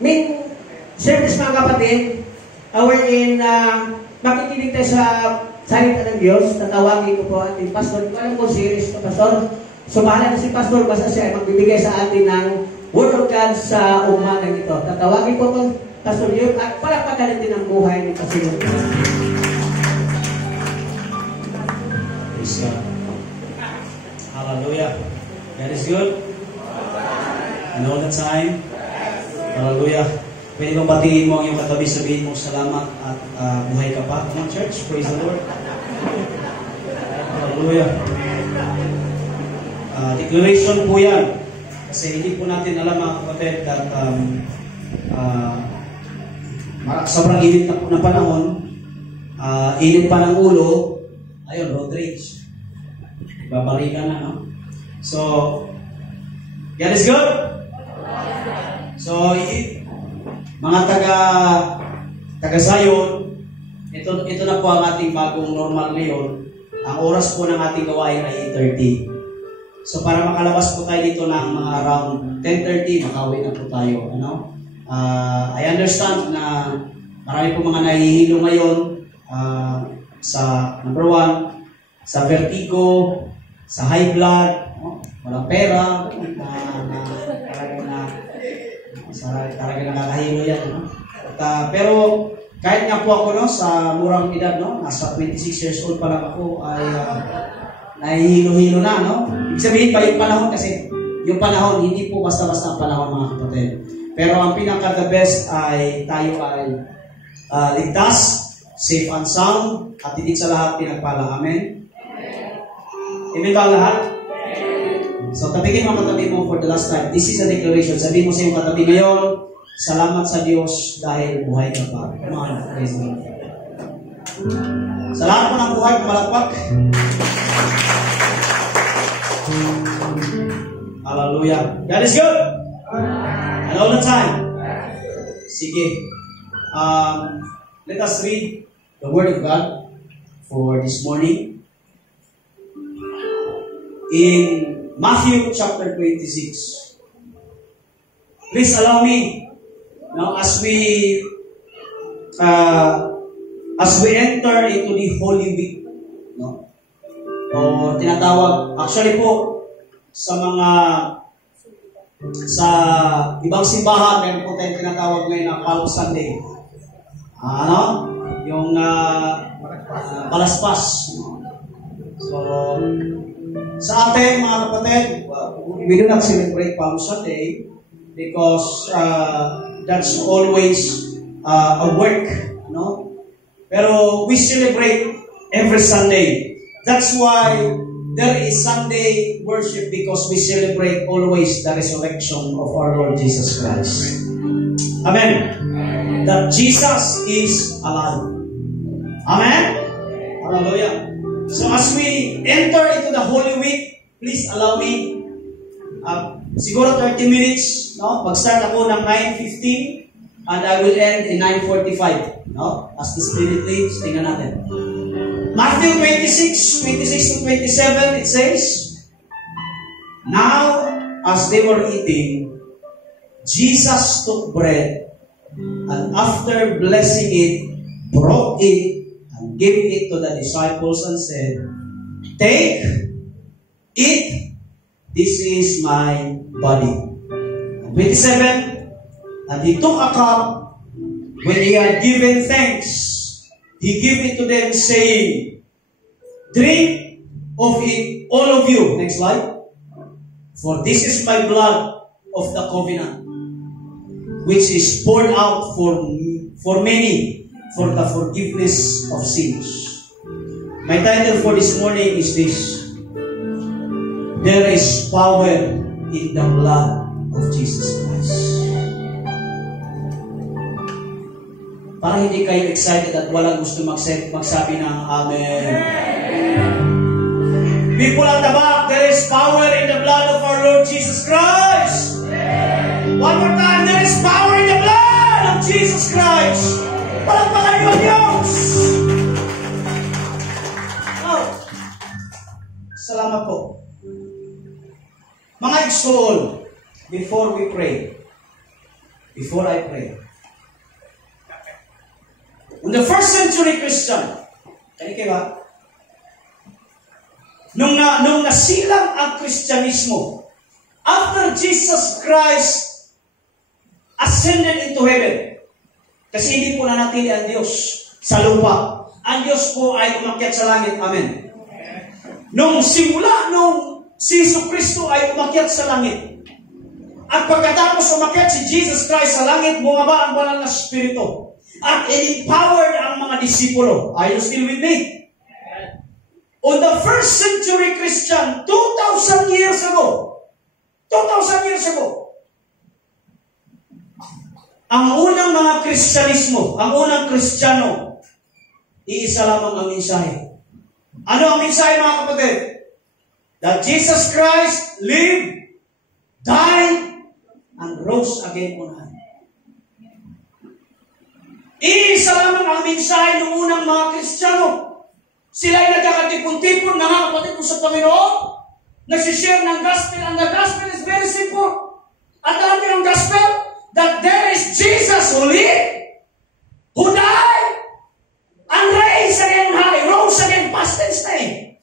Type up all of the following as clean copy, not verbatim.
May service mga kapatid, wherein makikinig tayo sa salita ng Diyos. Tatawagin ko po ating pastor. Kung alam po series na pastor, so bahala na si pastor, basta siya ay magbibigay sa atin ng Word of God sa umagang ito. Tatawagin po po pastor yun at palakpakan din ang buhay ni pastor. Praise God. Hallelujah. God is good. And all the time. Hallelujah. Pwede bang batiin mo ang iyong katabi, sabihin mo salamat at buhay ka pa. Come on, church. Praise the Lord. Hallelujah. Declaration po yan. Kasi hindi po natin alam mga kapatid that sobrang init na po na panahon. Init pa ng ulo. Ayun, road rage. Babalikan na, no? So, God is good. So, mga taga-Zion, ito na po ang ating bagong normal ngayon. Ang oras po ng ating gawain ay 8:30. So, para makalabas po tayo dito ng mga around 10:30, makauwi na po tayo. Ano? I understand na marami po mga nahihilo ngayon sa number 1, sa vertigo, sa high blood, no? Walang pera, talaga nakakahilo yan. No? Pero kahit nga po ako no, sa murang edad, no, nasa 26 years old pa lang ako, ay nahihilo-hilo na. No? Ibig sabihin pa yung panahon, kasi yung panahon, hindi po basta-basta ang panahon mga kapatid. Pero ang pinaka-the best ay tayo ay ligtas, safe and sound, at higit sa lahat pinagpala. Amen? Amen ba lahat? So, tabigin mo ang katabi mo for the last time. This is a declaration. Sabihin mo sa iyong katabi ngayon, salamat sa Diyos dahil buhay ka pa. Come on, praise the Lord. Sa lahat mo ng buhay, pumalakpak. Hallelujah. God is good. And all the time. Sige. Let us read the Word of God for this morning. In Matthew chapter 26. Please allow me, now as we enter into the Holy Week, no? O tinatawag, actually po, sa ibang simbahan, meron po tayong tinatawag ngayon na Palm Sunday. Ano? Yung palaspas. No? So, sa atin, mga kapatid, we do not celebrate Palm Sunday because that's always a work, no? Pero we celebrate every Sunday. That's why there is Sunday worship, because we celebrate always the resurrection of our Lord Jesus Christ. Amen. That Jesus is alive. Amen. Hallelujah. So as we enter into the Holy Week, please allow me, siguro 30 minutes, no? Mag-start ako ng 9:15 and I will end in 9:45, no? As the Spirit leads, tingnan natin. Matthew 26 to 27, it says, Now, as they were eating, Jesus took bread and after blessing it, broke it, and gave it to the disciples and said, Take, eat, this is my body. 27, and he took a cup, when he had given thanks, he gave it to them, saying, Drink of it, all of you. Next slide. For this is my blood of the covenant, which is poured out for many, for the forgiveness of sins. My title for this morning is this: There is power in the blood of Jesus Christ. Para hindi kayo excited at walang gusto magsabi ng Amen. People at the back, there is power in the blood of our Lord Jesus Christ. One more time, there is power in the blood of Jesus Christ. Palakpakan niyo ang Diyos! Salamat po. Mga igsoon, before we pray, before I pray. In the first century Christian, ba? Nung nasilang ang Kristyanismo, after Jesus Christ ascended into heaven, kasi hindi po nanatili ang Diyos sa lupa. Ang Diyos po ay umakyat sa langit. Amen. Nung simula, nung si Jesucristo ay umakyat sa langit, at pagkatapos umakyat si Jesus Christ sa langit, bumaba ang banal na Espiritu. At empowered ang mga disipulo. Are you still with me? On the first century Christian, 2,000 years ago, ang unang mga Kristyanismo, ang unang Kristiyano, iisa lamang ang mensahe. Ano ang mensahe, mga kapatid? That Jesus Christ lived, died, and rose again on high. Iisa lamang ang mensahe ng unang mga Kristiyano. Sila ay nagkakatipon-tipon, mga kapatid ko sa Panginoon, nagsishare ng gospel, and the gospel is very simple. At alam niyo ang gospel? That there is Jesus who lived, who died, and raised again high, rose again, past tense na eh.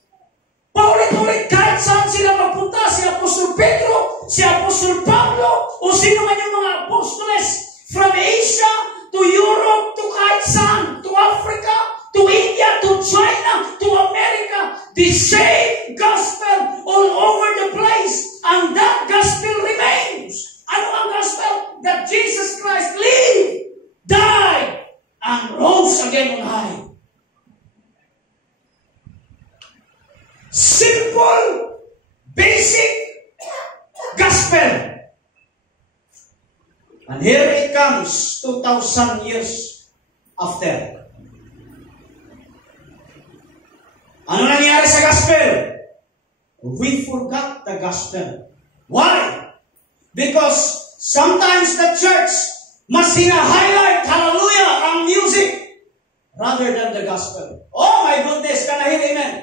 Paulit-ulit, kahit saan sila magpunta, si Apostol Pedro, si Apostol Pablo, o sino man yung mga apostoles, from Asia, to Europe, to kahit saan, to Africa, to India, to China, to America, the same gospel all over the place, and that gospel remains. Ano ang gospel? That Jesus Christ lived, died, and rose again on high. Simple, basic gospel. And here it comes 2,000 years after. Ano nangyari sa gospel? We forgot the gospel. Why? Because sometimes the church must highlight, hallelujah, ang music rather than the gospel. Oh my goodness, can I hear amen?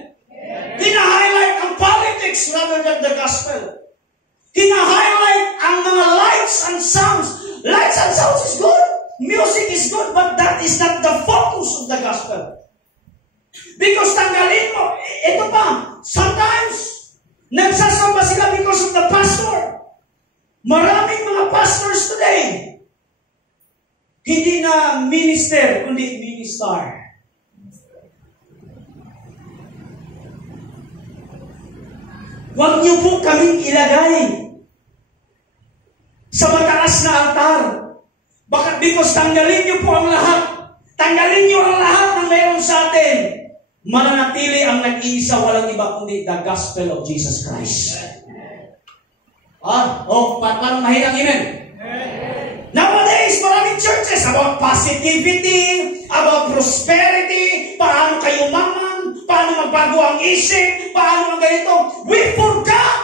Hina-highlight ang politics rather than the gospel. Hina-highlight ang mga lights and sounds. Lights and sounds is good. Music is good, but that is not the focus of the gospel. Because tanggalin mo, ito pa, sometimes, nagsasamba sila because of the pastor. Maraming mga pastors today, hindi na minister, kundi minister. Huwag niyo po kaming ilagay sa mataas na altar. Bakit? Because tanggalin niyo po ang lahat. Tanggalin niyo ang lahat ng meron sa atin. Mananatili ang nag-iisa, walang iba kundi the gospel of Jesus Christ. Parang mahirang amen. Nowadays, maraming churches about positivity, about prosperity, paano kayo maman, paano magbago ang isip, paano ang ganito. We forgot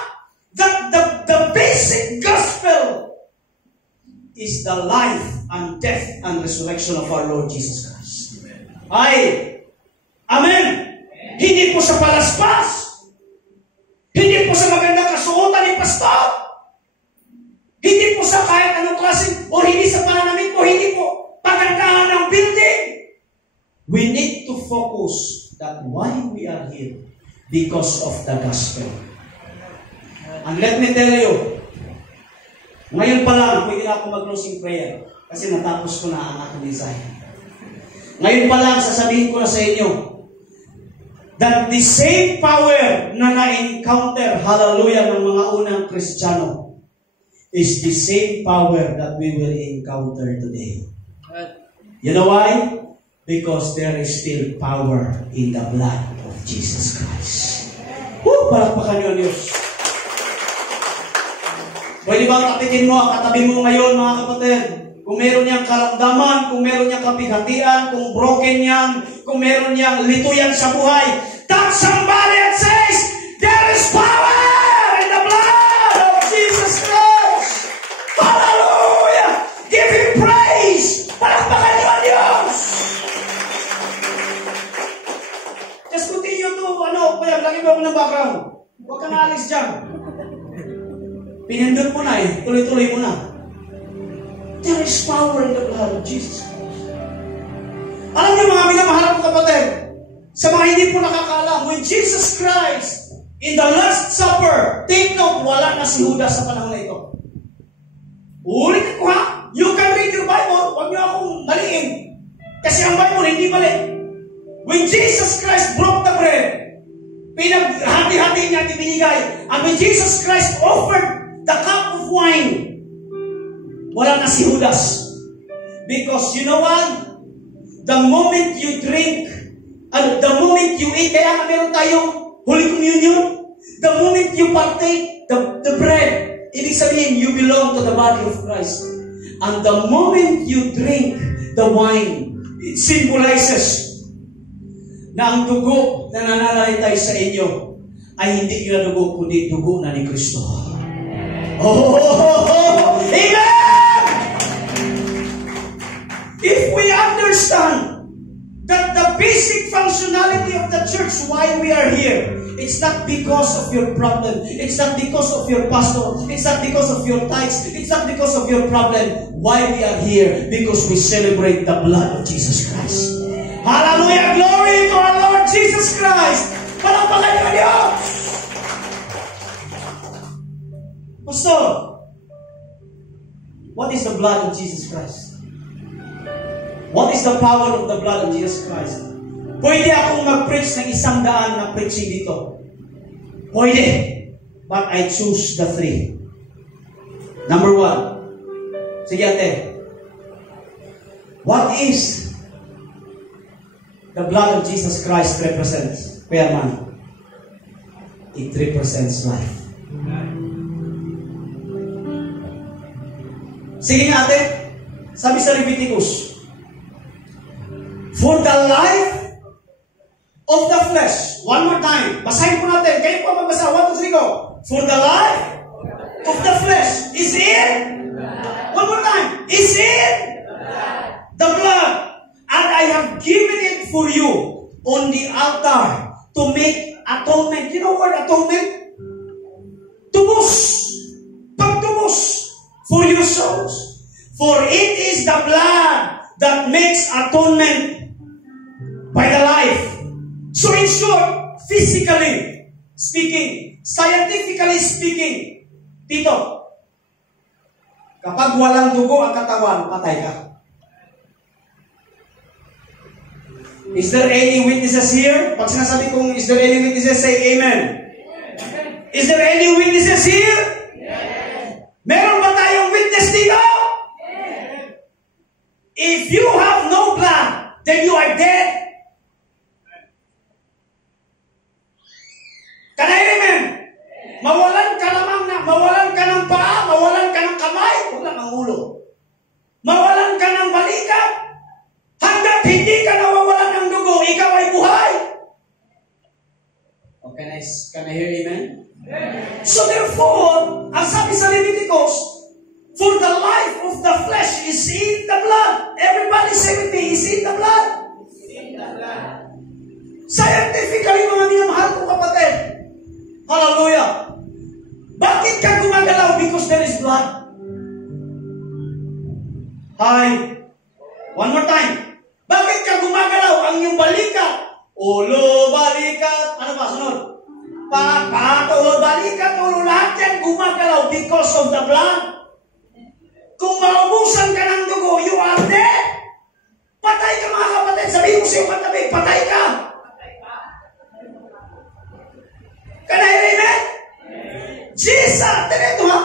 that the basic gospel is the life and death and resurrection of our Lord Jesus Christ. Amen. Hindi po sa palaspas. Hindi po sa magandang kasuotan ni pastor. Hindi po sa kahit anong klase o hindi sa pananamit o hindi po pagandahan ng building. We need to focus that why we are here because of the gospel. And let me tell you, ngayon pa lang, pwede na ako mag-closing prayer kasi natapos ko na ang aking mensahe. Ngayon pa lang, sasabihin ko na sa inyo that the same power na na-encounter, hallelujah, ng mga unang Kristiyano is the same power that we will encounter today. You know why? Because there is still power in the blood of Jesus Christ. Palakpakan niyo ang Diyos. Pwede bang tapikin mo ang katabi mo ngayon, mga kapatid? Kung meron niyang karamdaman, kung meron niyang kapighatian, kung broken yan, kung meron niyang lituyan sa buhay, touch somebody and says, there is power in the blood of Jesus Christ. Hallelujah! Give Him praise! Palakpakan niyo ang Diyos! Just continue to, lagyan mo ako ng background. Huwag kang alis dyan. Pinindot mo na tuloy-tuloy mo na. There is power in the blood of Jesus Christ. Alam niyo mga minamahal kong kapatid, sa mga hindi po nakakaalam, when Jesus Christ, in the Last Supper, take note, wala na si Judas sa panahon na ito. Ulitin ko ha, you can read your Bible, huwag niyo akong maliin. Kasi ang Bible hindi mali. When Jesus Christ broke the bread, pinaghati-hati niya at ibinigay. And when Jesus Christ offered the cup of wine, wala na si Judas. Because you know what? The moment you drink, the moment you eat, kaya nga meron tayong Holy Communion, the moment you partake the bread, ibig sabihin, you belong to the body of Christ. And the moment you drink the wine, it symbolizes na ang dugo na nananalaytay sa inyo ay hindi yun na dugo, kundi dugo na ni Kristo. Amen! If we understand that the basic functionality of the church, why we are here, it's not because of your problem, it's not because of your pastor, it's not because of your tithes, it's not because of your problem. Why we are here? Because we celebrate the blood of Jesus Christ. Hallelujah! Glory to our Lord Jesus Christ! Palakpakan niyo Diyos! Pastor, what is the blood of Jesus Christ? What is the power of the blood of Jesus Christ? Pwede akong mag-preach ng 100 na preaching dito. Pwede. But I choose the 3. Number 1. Sige ate. What is the blood of Jesus Christ represents? Kuya man. It represents life. Sige nga ate. Sabi sa Leviticus, for the life of the flesh. One more time. Basahin po natin. Kayo po magbasa. 1, 2, 3, go. For the life of the flesh is in. One more time. Is in the blood. And I have given it for you on the altar to make atonement. You know what atonement? Tubos. Pagtubos for your souls. For it is the blood that makes atonement by the life. So in short, physically speaking, scientifically speaking, dito, kapag walang dugo ang katawan, patay ka. Is there any witnesses here? Pag sinasabi kong is there any witnesses, say amen. Is there any witnesses here? Meron ba tayong witness dito? If you have no blood, then you are dead. Can I amen? Mawalan ka lamang na, mawalan ka ng paa, mawalan ka ng kamay, wala ng ulo. Mawalan ka ng balikat, hanggat hindi ka nawawalan ng dugo, ikaw ay buhay. Oh, can I hear amen? So therefore, ang sabi sa Leviticus, for the life of the flesh is in the blood. Everybody say with me, is in the blood. In the blood. Scientifically, mga minamahal kong kapatid. Hallelujah. Bakit ka gumagalaw? Because there is blood. Hi. One more time. Bakit ka gumagalaw? Ang iyong balikat. Ulo, balikat. Ano ba? Sunod. Pato, balikat, ulo. Lahat yan gumagalaw because of the blood. Kung maubusan ka ng dugo, you are dead. Patay ka mga kapatid. Sabihin mo sa iyong katabi, patay ka. Can I hear amen? Jesus, ito ha?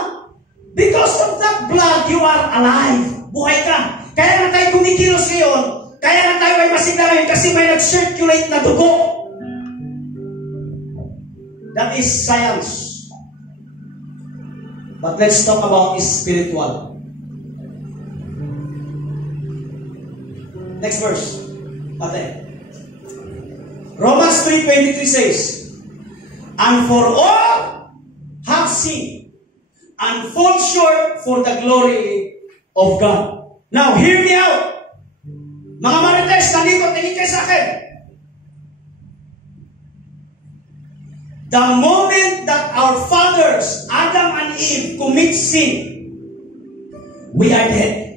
Because of that blood, you are alive. Buhay ka. Kaya na tayo kumikilos ngayon. Kaya na tayo ay masigla ngayon kasi may nag-circulate na dugo. That is science. But let's talk about spiritual. Next verse. Ate. Romans 3:23 says, and for all have sinned and fall short for the glory of God. Now, hear me out. Mga marites, nandito, tingin kayo sa akin. the moment that our fathers, Adam and Eve, commit sin, we are dead.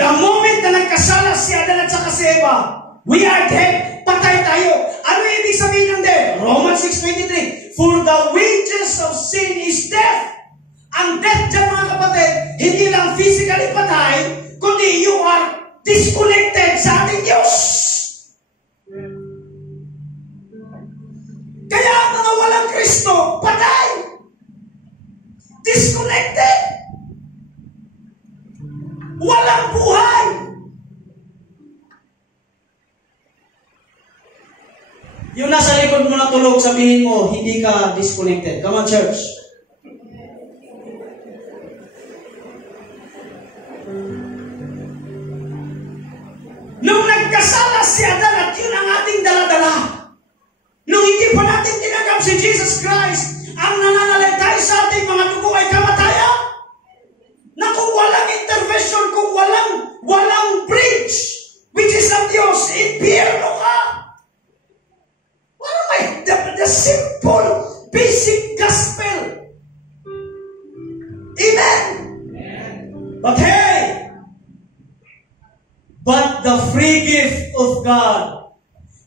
The moment na nagkasala si Adan at saka si Eva, we are dead. Patay tayo. Ano ibig sabihin ng death? Romans 6:23. For the wages of sin is death. Ang death dyan, mga kapatid, hindi lang physically patay, kundi you are disconnected sa ating Diyos. Kaya ang mga walang Kristo, patay. Disconnected. Walang buhay. Yung nasa likod mo na tulog, sabihin mo, hindi ka disconnected. Come on, church. Nung nagkasala si Adan at yun ang ating daladala, nung hindi pa natin tinanggap si Jesus Christ, ang nananaligtay sa ating mga dugo ay kamatayan. Na kung walang intervention, kung walang bridge, which is ang Diyos, impyerno ka. The simple, basic gospel. Amen? But hey, but the free gift of God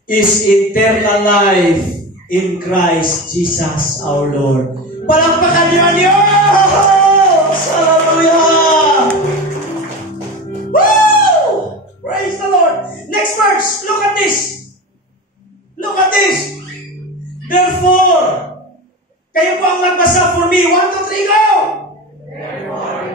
is eternal life in Christ Jesus our Lord. Palakpakan niyo ang Diyos! Hallelujah! Woo! Praise the Lord! Next verse, look at this. Look at this. Therefore, kayo po ang magbasa for me. 1, 2, 3, go! Therefore,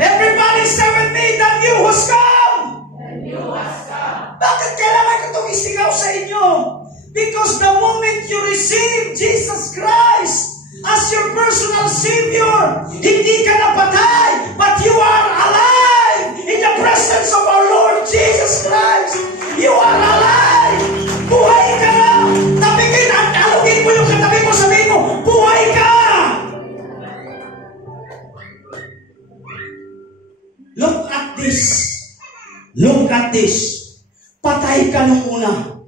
everybody say with me, the new has come. The new has come. Bakit kailangan ko itong isigaw sa inyo? Because the moment you receive Jesus Christ as your personal Savior, hindi ka napatay, but you are alive in the presence of our Lord Jesus Christ. You are alive. Buhay ka na. Tabigin at alugin mo yung katabi mo, sabihin mo, buhay ka. Look at this. Look at this. Patay ka nung una.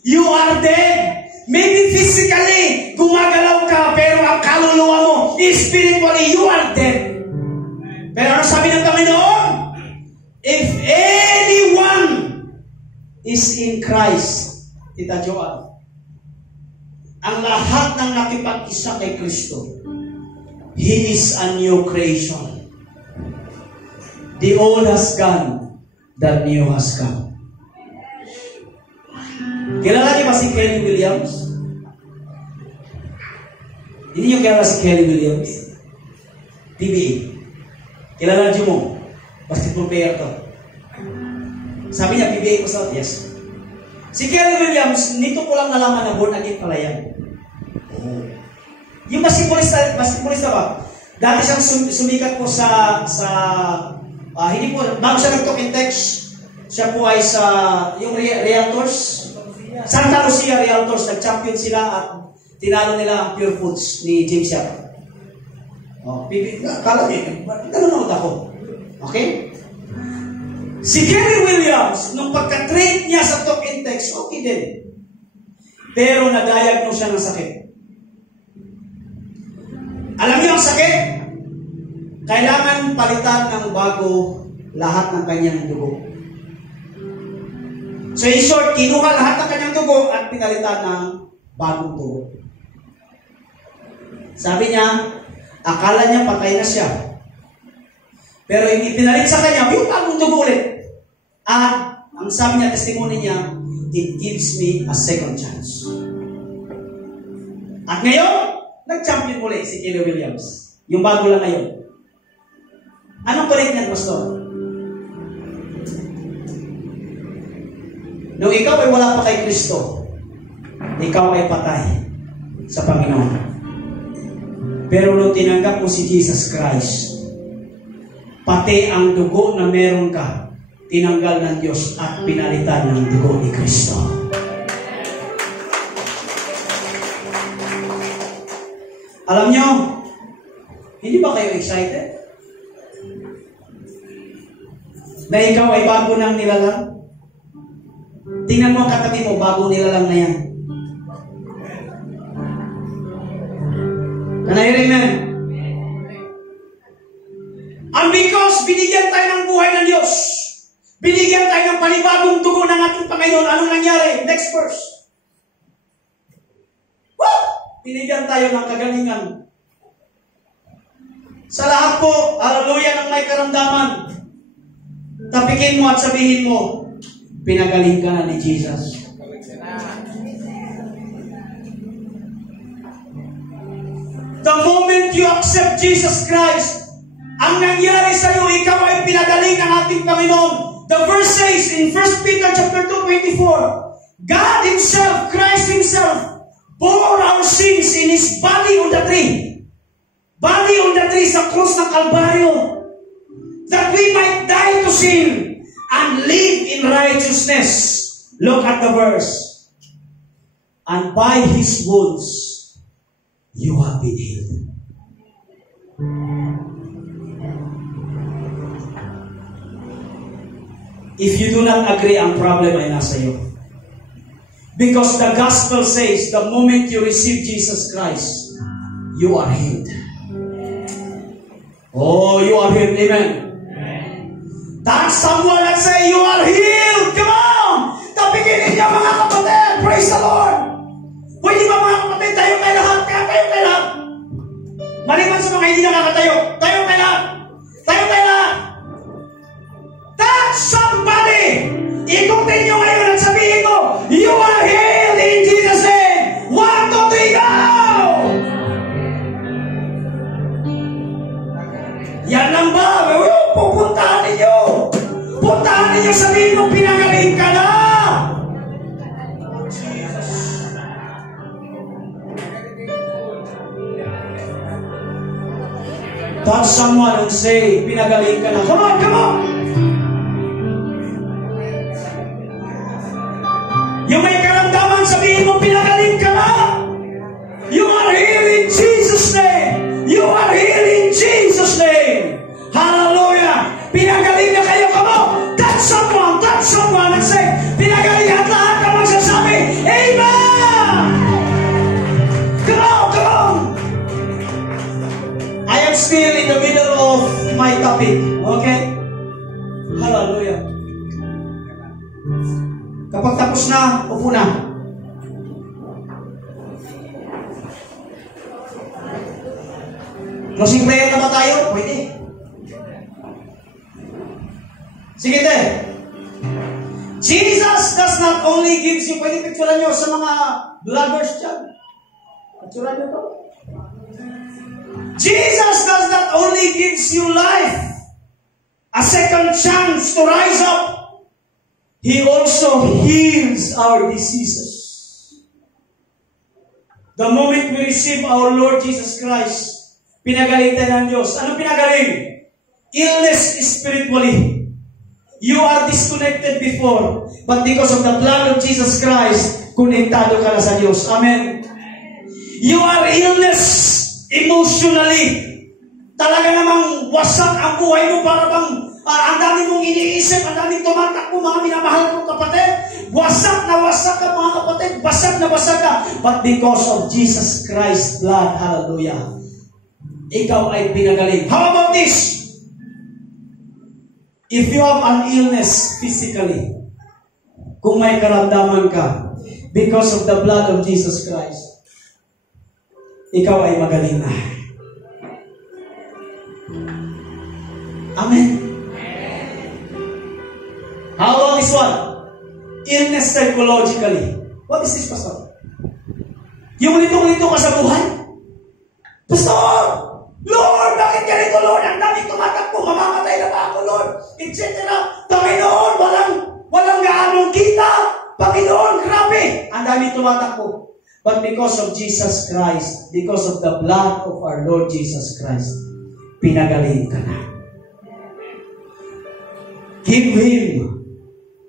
You are dead. Maybe physically, gumagalaw ka, pero ang kaluluwa mo, spiritually, you are dead. Pero ano sabi ng Panginoon? If anyone is in Christ, Tita Joan, ang lahat ng nakipag-isa kay Kristo, He is a new creation. The old has gone, the new has come. Kilala niyo ba si Kelly Williams? Hindi niyo kilala si Kelly Williams? PBA. Kilala niyo mo? Basketball player to. Sabi niya, PBA ko sa yes. Si Kelly Williams, nito ko lang nalaman na born again pala yan. Oh. Yung basketballista ba? Dati siyang sumikat po hindi po, bago siya nag-talk in text, siya po ay sa, yung Realtors, Santa Lucia Realtors, nag-champion sila at tinalo nila ang Pure Foods ni James Yap. Kala niyo, nanonood ako. Okay? Si Kelly Williams, nung pagka-trade niya sa talk in text, okay din. Pero na-diagnose siya ng sakit. Alam niyo ang sakit? Kailangan palitan ng bago lahat ng kanyang dugo. So in short, kinuha lahat ng kanyang dugo at pinalitan ng bagong dugo. Sabi niya, akala niya patay na siya. Pero hindi pinalit sa kanya, yung bagong dugo ulit. At ang sabi niya, testimony niya, it gives me a second chance. At ngayon, nag-champion ulit si Kelly Williams. Yung bago lang ngayon. Anong correct niyan, Pastor? Nung ikaw ay wala pa kay Kristo, ikaw ay patay sa Panginoon. Pero nung tinanggap mo si Jesus Christ, pati ang dugo na meron ka, tinanggal ng Diyos at pinalitan ng dugo ni Kristo. Alam nyo, Hindi ba kayo excited? Na ikaw ay bago ng nilalang? Tingnan mo ang katabi mo, bago nilalang na yan. Can I remember? And because binigyan tayo ng buhay ng Diyos, binigyan tayo ng panibagong dugo ng ating Panginoon, ano nangyari? Next verse. Woo! Binigyan tayo ng kagalingan. Sa lahat po, hallelujah, ng may karamdaman, tapikin mo at sabihin mo, pinagaling ka na ni Jesus. The moment you accept Jesus Christ, ang nangyari sa iyo, ikaw ay pinagaling ng ating Panginoon. The verse says in 1 Peter chapter 2:24, God Himself, Christ Himself, bore our sins in His body on the tree. Body on the tree sa krus ng Kalbaryo, that we might die to sin and live in righteousness. Look at the verse. And by His wounds, you have been healed. If you do not agree, ang problem ay nasa iyo. Because the gospel says, the moment you receive Jesus Christ, you are healed. Oh, you are healed. Amen. Touch someone and say, you are healed. Come on! Tapikin ninyo mga kapatid. Praise the Lord. Pwede ba mga kapatid, tayo kayo lahat? Kaya tayo kayo lahat. Maliban sa mga hindi nakakatayo, tayo kayo lahat. Tayo kayo lahat. Touch somebody. Ikutin nyo ngayon at sabihin mo, you are healed in Jesus' name. 1, 2, 3, go! Yan lang ba? Pupuntahan ninyo. Puntahan ninyo, sabihin mo, pinagaling ka na. Touch someone and say, pinagaling ka na. Come on, come on. Yung may karamdaman, sabihin mo, pinagaling ka na. You are healed in Jesus' name. You are healed in Jesus' name. Hallelujah. Pinagaling na kayo. Come on. Touch someone and say, pinagaling at lahat ka magsasabi, amen. Come on, come on. I am still in the middle of my topic. Okay? Hallelujah. Kapag tapos na, upo na. Closing prayer na ba tayo? Pwede. Sige, te. Jesus does not only gives you, pwede picturean nyo sa mga vloggers dyan. Picturean nyo to. Jesus does not only gives you life, a second chance to rise up, He also heals our diseases. The moment we receive our Lord Jesus Christ, pinagaling tayo ng Diyos. Ano pinagaling? Illness spiritually. You are disconnected before, but because of the blood of Jesus Christ, konektado ka na sa Diyos. Amen. You are illness emotionally. Talaga namang wasak ang buhay mo, para bang ang dami mong iniisip, ang daming tumatakbo, mga minamahal kong kapatid. Wasak ka mga kapatid, basag na basag ka. But because of Jesus Christ's blood, hallelujah, ikaw ay pinagaling. How about this? If you have an illness physically, kung may karamdaman ka, because of the blood of Jesus Christ, ikaw ay magaling na. Amen. How about this one? Illness psychologically. What is this, Pastor? Yung litong-lito ka sa buhay? Pastor! Lord, bakit ganito, Lord? Ang daming tumatakbo, mamamatay na ba ako, Lord? Etc. Panginoon, walang gaanong kita. Panginoon, grabe. Ang daming tumatakbo. But because of Jesus Christ, because of the blood of our Lord Jesus Christ, pinagaling ka na. Give Him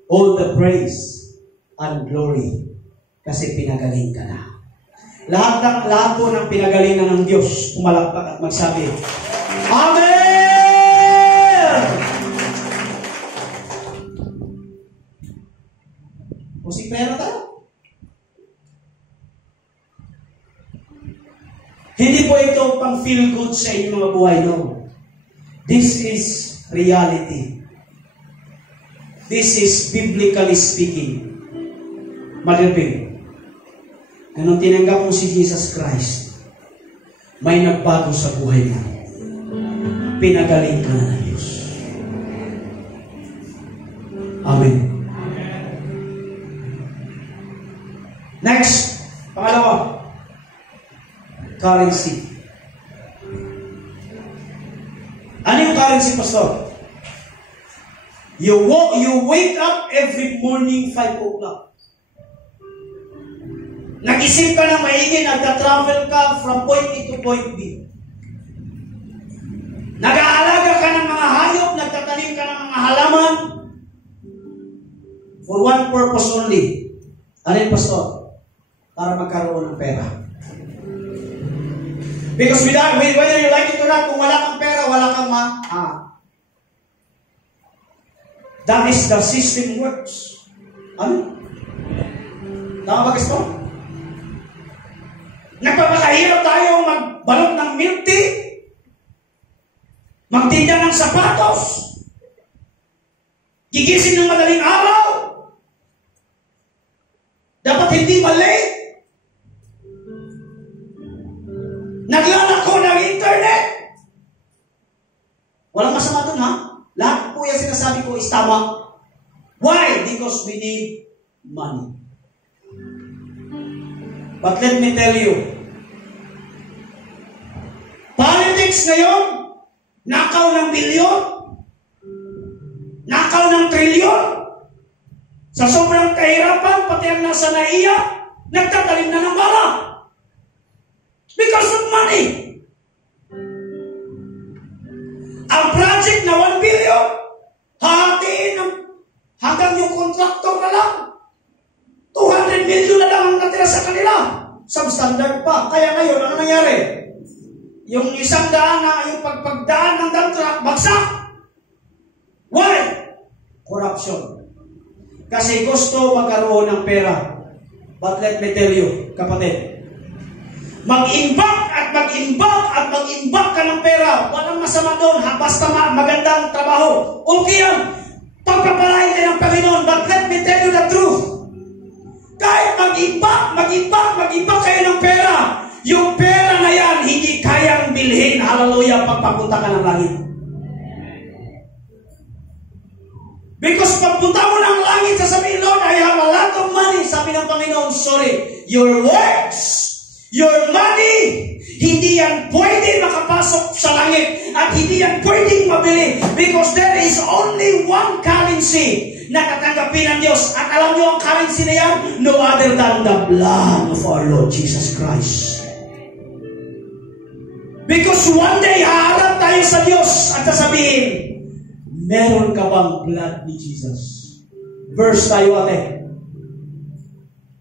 all the praise and glory kasi pinagaling ka na. Lahat po ng pinagalingan ng Diyos, pumalakpak at magsabi, Amen! O si pera tayo. Hindi po ito pang feel good sa inyong mga buhay, no. This is reality. This is biblically speaking. Malipin. Nung tinanggap mo si Jesus Christ, may nagbago sa buhay mo. Pinagaling ka na ng Diyos. Amen. Next, pangalawa. Currency. Ano yung currency, Pastor? You wake up every morning 5 o'clock. Nag-isip ka ng maigi, nagta-travel ka from point A to point B. Nag-aalaga ka ng mga hayop, nagtatanim ka ng mga halaman for one purpose only. Ano yun, Pastor? Para magkaroon ng pera. Because whether you like it or not, kung wala kang pera, wala kang That is the system works. Ano? Tama ba, Pastor? Nagpapakahirap tayo magbalot ng milk tea, magtinda ng sapatos, gigising ng madaling araw, dapat hindi malate, naglalako ng internet. Walang masama dun, ha? Lahat po yung sinasabi ko is tama. Why? Because we need money. But let me tell you, politics ngayon, nakaw ng bilyon, nakaw ng trilyon, sa sobrang kahirapan, pati ang nasa naiya, nagtatalim na ng bala. Because of money. Ang project na 1 billion, hahatiin hanggang yung contractor na lang. 200 million na lang ang natira sa kanila. Substandard pa. Kaya ngayon, ano nangyari? Yung 100 na, yung pagdaan ng dump truck, bagsak. Why? Corruption. Kasi gusto magkaroon ng pera. But let me tell you, kapatid, mag-imbak at mag-imbak at mag-imbak ka ng pera. Walang masama doon. Basta magandang trabaho. Okay yan. Pagpapalain ka ng Panginoon. But let me tell you the truth. Kahit mag-imbak kayo ng pera, yung pera na yan, hindi kayang bilhin, hallelujah, pagpapunta ka ng langit. Because pagpunta mo ng langit, sasabihin, Lord, I have a lot of money. Sabi ng Panginoon, sorry, your works, your money, hindi yan pwede makapasok sa langit at hindi yan pwedeng mabili because there is only one currency na katanggapin ng Diyos. At alam nyo ang currency na yan? No other than the blood of our Lord Jesus Christ. Because one day, haharap tayo sa Diyos at sasabihin, meron ka bang blood ni Jesus? Verse tayo, ate.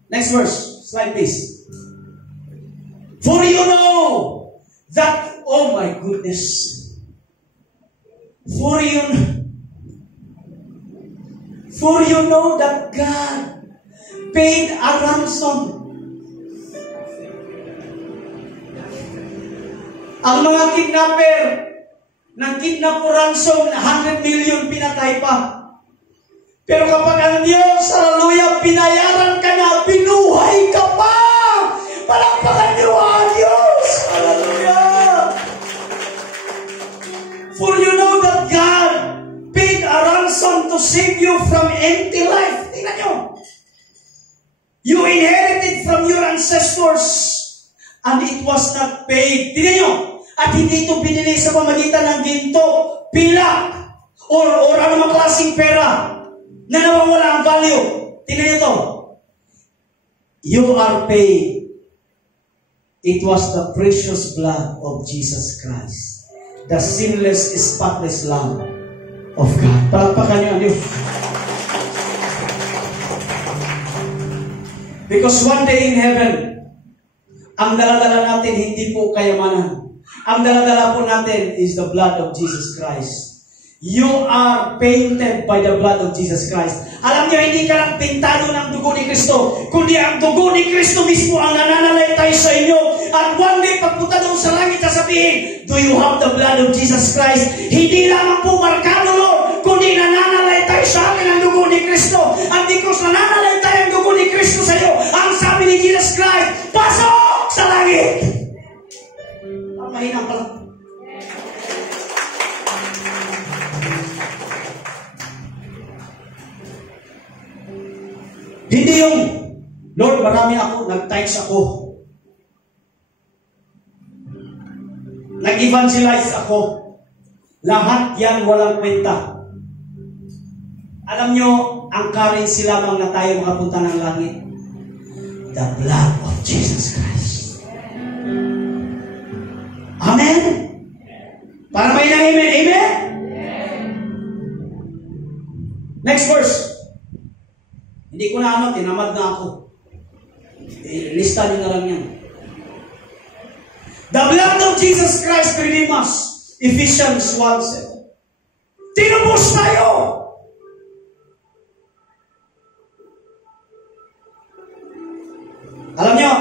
Next verse. Slide please. For you know that, oh my goodness. For you know that God paid a ransom. Ang mga kidnapper, ng kidnap o ransom, 100 million pinatay pa. Pero kapag ang Diyos, hallelujah, pinayaran ka na, binuhay ka pa. Palakpakan niyo ang Diyos. Hallelujah. For you know that God paid a ransom to save you from empty life. Tingnan nyo. You inherited from your ancestors and it was not paid. Tingnan nyo. At hindi ito binili sa pamagitan ng ginto, pilak, or anumang klaseng pera na nawawala ang value. Tingnan nyo ito. You are paid. It was the precious blood of Jesus Christ, the sinless, spotless Lamb of God. Palakpakan niyo ang Diyos. Because one day in heaven, Ang dala-dala natin hindi po kayamanan. Ang dala-dala po natin is the blood of Jesus Christ. You are painted by the blood of Jesus Christ. Alam niyo, hindi ka lang pintado ng dugo ni Kristo, kundi ang dugo ni Kristo mismo ang nananalaytay sa inyo. At one day, pagpunta doon sa langit, sasabihin, do you have the blood of Jesus Christ? Hindi lamang po markado, Lord, kundi nananalaytay sa akin ang dugo ni Kristo. At because nananalaytay ang dugo ni Kristo sa iyo, ang sabi ni Jesus Christ, pasok sa langit! Ang mahinang pala. Hindi yung, Lord, marami ako, nag-tithes ako. Nag-evangelize ako. Lahat yan walang kwenta. Alam nyo, ang currency lamang na tayo makapunta ng langit. The blood of Jesus Christ. Amen? Para may nang amen? Amen? Next verse. Hindi ko na tinamad na ako. Lista nyo na lang yan. The blood of Jesus Christ redeem us. Ephesians 1:7. Tinubos tayo! Alam nyo,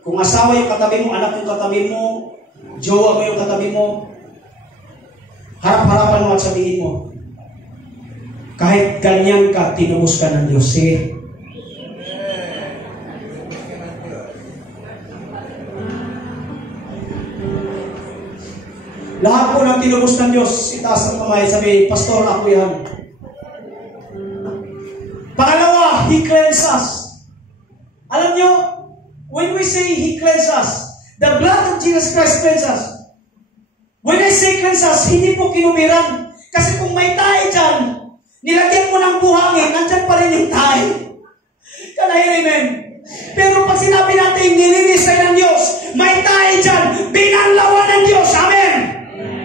kung asawa yung katabi mo, anak yung katabi mo, jowa mo yung katabi mo, harap-harapan mo at sabihin mo, kahit ganyan ka, tinubos ka ng Diyos. Sige. Lahat po ng tinubos ng Diyos, itaas ang kamay, sabi, Pastor, ako yan. Pangalawa, He cleanses us. Alam nyo, when we say He cleanses us, the blood of Jesus Christ cleanses us. When I say cleanses us, hindi po kinumiran. Kasi kung may tayo dyan, nilagyan mo ng buhangin, nandyan pa rin yung tayo. Can I hear amen? Pero pag sinabi natin, nilinis tayo ng Diyos, may tayo dyan, binanlawan ng Diyos. Amen?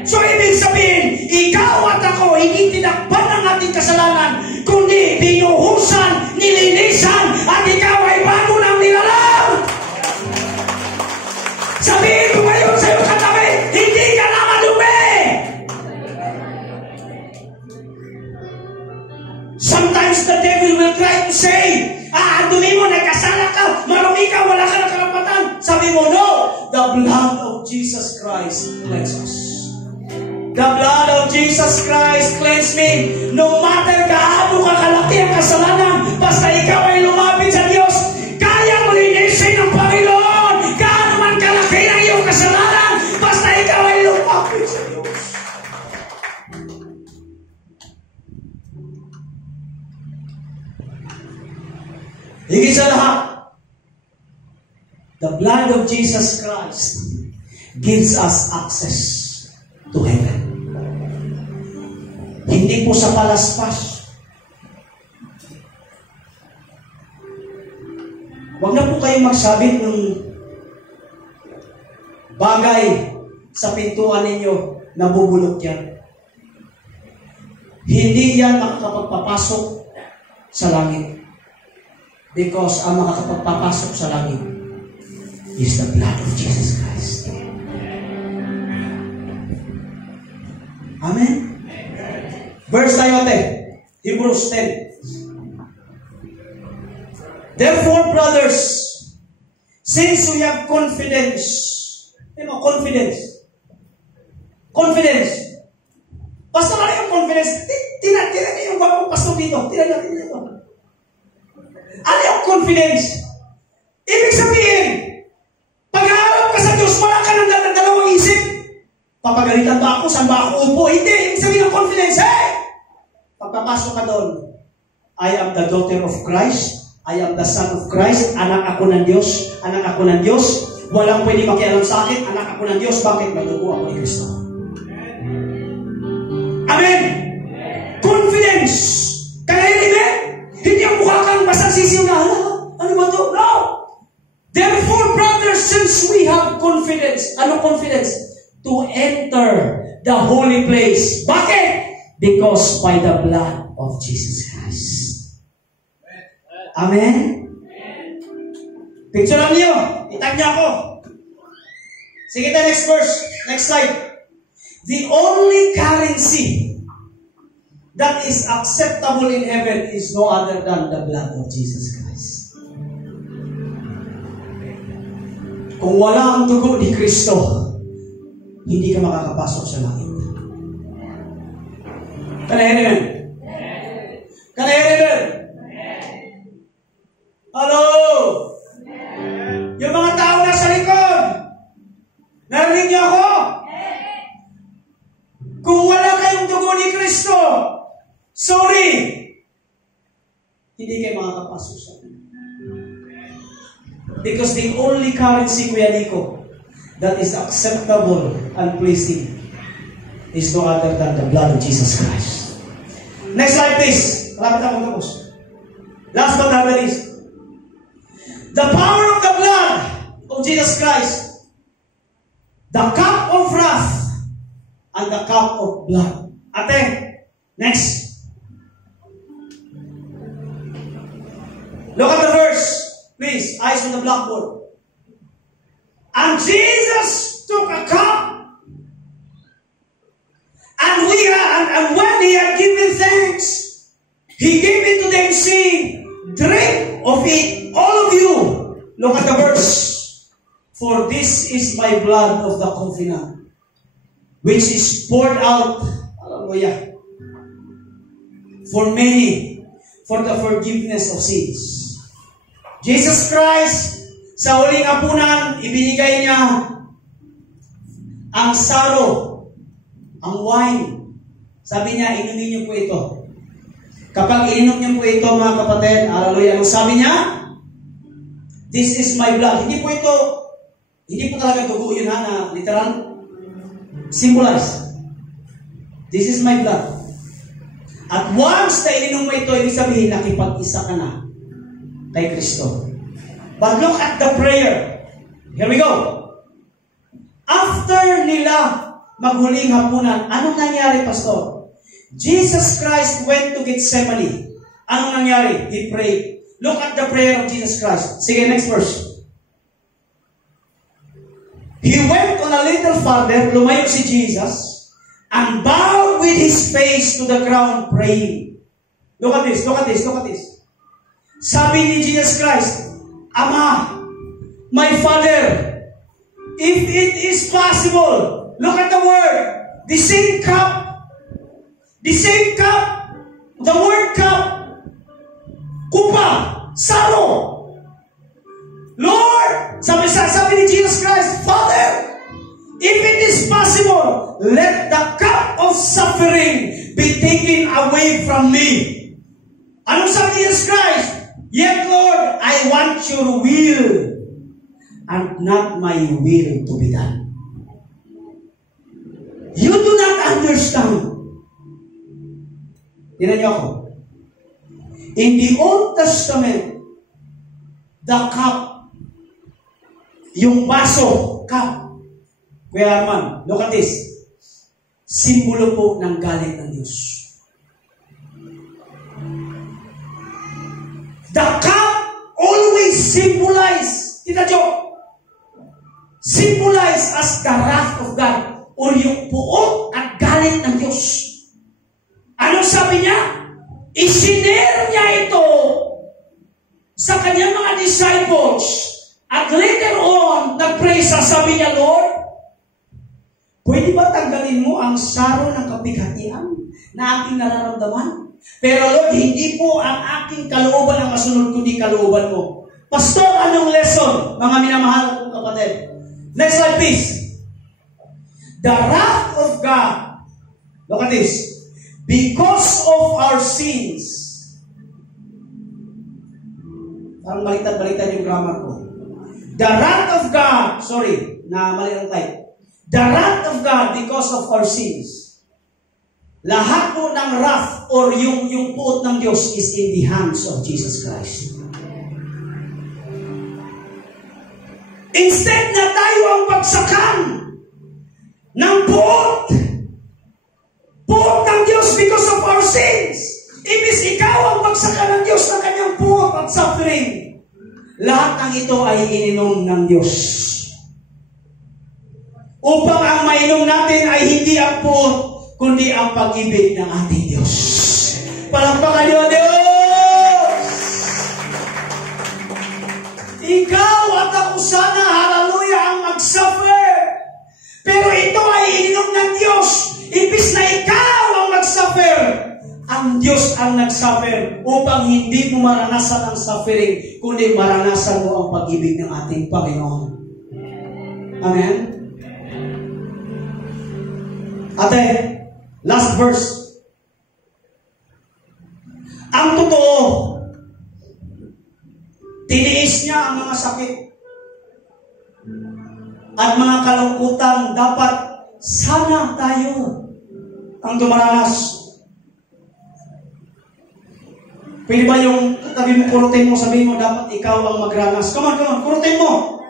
So, ibig sabihin, ikaw at ako, hindi tinakpan ng ating kasalanan, kundi binuhusan, nilinisan, at ikaw ay bago ng nilalang. Sabihin ko ngayon sa iyo katabi, hindi ka na madumi. Sometimes the devil will try to say, dumi mo, nagkasala ka, marumi ka, wala ka ng karapatan. Sabi mo, no, the blood of Jesus Christ cleanses us. The blood of Jesus Christ cleanse me. No matter gaano ka kalaki ang kasalanan, basta ikaw ay lumapit sa Diyos, kaya mo linisin ng Panginoon. Gaano man kalaki ang iyong kasalanan, basta ikaw ay lumapit sa Diyos. Higit sa lahat, the blood of Jesus Christ gives us access to heaven. Hindi po sa palaspas. Huwag na po kayong magsabit ng bagay sa pintuan ninyo na bubulok yan. Hindi yan makakapagpapasok sa langit. Because ang makakapagpapasok sa langit is the blood of Jesus Christ. Amen? Verse tayo Hebrews 10. Therefore, brothers, since we have confidence, basta na yung confidence, tinan niyo yung bagong pastor dito, tinan natin dito. Ano yung confidence? Ibig sabihin, pag-aarap ka sa Diyos, wala ka ng dalawang isip. Papagalitan ba ako? Saan ba ako upo? Hindi. Ibig sabihin ng confidence, pagpapasok ka doon, I am the daughter of Christ. I am the son of Christ. Anak ako ng Diyos. Anak ako ng Diyos. Walang pwede makialam sa akin. Anak ako ng Diyos. Bakit? Madugo ako ni Kristo. Amen? Confidence. Kaya amen? Hindi ang mukha kang basta sisiw na, ano ba ito? No! Therefore, brothers, since we have confidence, ano confidence? To enter the holy place. Bakit? Because by the blood of Jesus Christ. Amen? Picturean niyo. Itag niyo ako. Sige tayo, next verse. Next slide. The only currency that is acceptable in heaven is no other than the blood of Jesus Christ. Kung wala ang dugo ni Kristo, hindi ka makakapasok sa langit. Kanahirin? Kanahirin? Hello? Yung mga tao na sa likod, narinig niyo ako? Kung wala kayong dugo ni Kristo, sorry, hindi kayo makakapasok sa akin. Because the only currency, Kuya Nico, that is acceptable and pleasing is no other than the blood of Jesus Christ. Next slide, please. Malapit akong tapos. Last but not least, the power of the blood of Jesus Christ, the cup of wrath, and the cup of blood. Ate, next. Look at the verse. Please, eyes on the blackboard. And Jesus took a cup, and when he had given thanks, he gave it to them, saying, drink of it, all of you. Look at the verse. For this is my blood of the covenant, which is poured out, hallelujah, for many, for the forgiveness of sins. Jesus Christ, sa huling hapunan, ibinigay niya ang saro, ang wine. Sabi niya, inumin niyo po ito. Kapag ininom niyo po ito, mga kapatid, hallelujah, ang sabi niya, this is my blood. Hindi po talaga dugo yun, na literal. Symbolize. This is my blood. At once na ininom mo ito, ibig sabihin, nakipag-isa ka na kay Kristo. But look at the prayer. Here we go. After nila maghuling hapunan, anong nangyari, Pastor? Jesus Christ went to Gethsemane. Anong nangyari? He prayed. Look at the prayer of Jesus Christ. Sige, next verse. He went on a little farther, lumayo si Jesus, and bowed with his face to the ground, praying. Look at this, look at this, look at this. Sabi ni Jesus Christ, Ama, my Father, if it is possible, look at the word, the same cup, the word cup, kupa, saro. Lord, sabi ni Jesus Christ, Father, if it is possible, let the cup of suffering be taken away from me. Anong sabi ni Jesus Christ? Yet, Lord, I want your will and not my will to be done. You do not understand. Tingnan niyo ako. In the Old Testament, the cup, yung baso, cup, Kuya Arman, look at this. Simbolo po ng galit ng Diyos. The cup always symbolize, symbolize as the wrath of God or yung puot at galit ng Diyos. Anong sabi niya? Isinare niya ito sa kanyang mga disciples at later on, nag-pray sabi niya, Lord, pwede ba tanggalin mo ang saro ng kapighatian na aking nararamdaman? Pero Lord, hindi po ang aking kalooban ang masunod, kundi kalooban mo. Pastor, anong lesson, mga minamahal kong kapatid? Next slide, please. The wrath of God, look at this, because of our sins. Parang baliktad yung grammar ko. The wrath of God, mali ang type. The wrath of God because of our sins. Lahat po ng wrath or yung puot ng Diyos is in the hands of Jesus Christ. Instead na tayo ang pagsakan ng puot ng Diyos because of our sins, ibig ikaw ang pagsakan ng Diyos ng kanyang puot at suffering. lahat ng ito ay ininom ng Diyos. Upang ang mainom natin ay hindi ang puot, kundi ang pag-ibig ng ating Diyos. Palakpakan niyo, Diyos! Ikaw at ako sana, hallelujah, ang mag-suffer. Pero ito ay ininom ng Diyos. Imbis na ikaw ang mag-suffer, ang Diyos ang nag-suffer upang hindi mo maranasan ang suffering, kundi maranasan mo ang pag-ibig ng ating Panginoon. Amen? Ate, last verse. Ang totoo, tiniis niya ang mga sakit at mga kalungkutan. Dapat sana tayo ang dumaranas. Pwede ba yung katabi mo, kurutin mo, sabihin mo, dapat ikaw ang magranas. Come on, kurutin mo.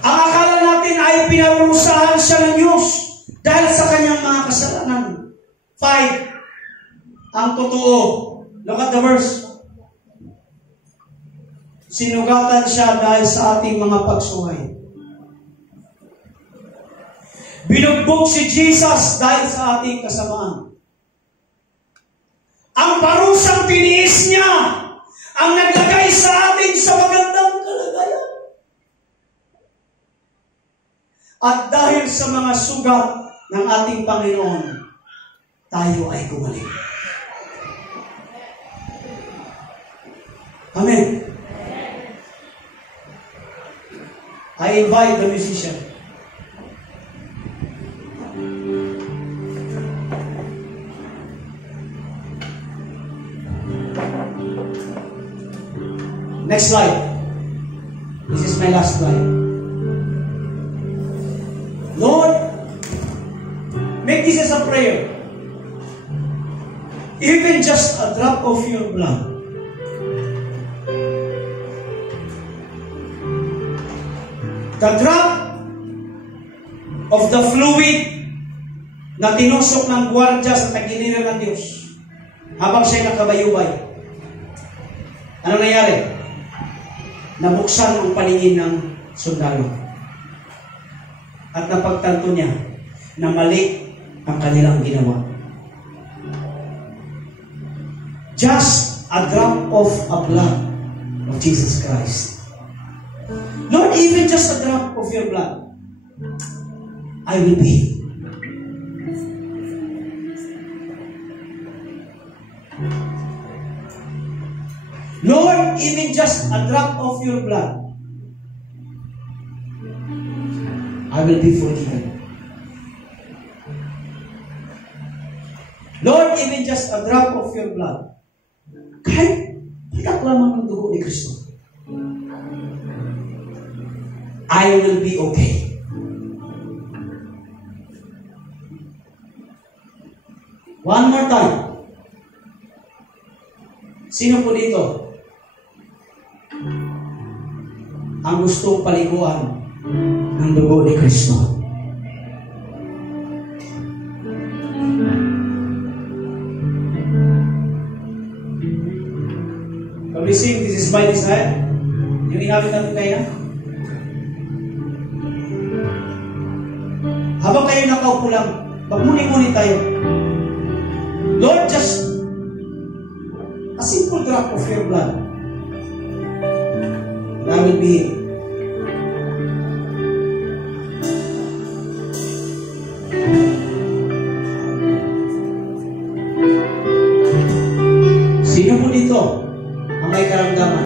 Ang akala natin ay pinarusahan siya ng Diyos dahil sa kanyang mga kasalanan. 5. Ang totoo. Look at the verse. Sinugatan siya dahil sa ating mga pagsuhay. Binugbog si Jesus dahil sa ating kasamaan. Ang parusang tiniis niya ang naglagay sa atin sa magandang kalagayan. At dahil sa mga sugat ng ating Panginoon, tayo ay gumaling. Amen. I invite the musician. Next slide. This is my last slide. Lord, make this as a prayer. Even just a drop of your blood. The drop of the fluid na tinusok ng gwardya sa tagiliran ng Diyos habang siya'y nakabayubay. Ano nangyari? Nabuksan ang paningin ng sundalo. At napagtanto niya na mali ang kanilang ginawa. Just a drop of a blood of Jesus Christ. Lord, even just a drop of your blood, I will be. Lord, even just a drop of your blood, I will be forgiven. Lord, even just a drop of your blood, kahit patak lamang ng dugo ni Kristo, I will be okay. One more time. Sino po dito ang gustong paliguan ng dugo ni Kristo? Can we sing This Is My Desire? Yung inabot natin kayo na? Habang kayo nakaupo lang, magmuni-muni tayo. Lord, just a simple drop of your blood, and I will be healed. Sino po dito ang may karamdaman?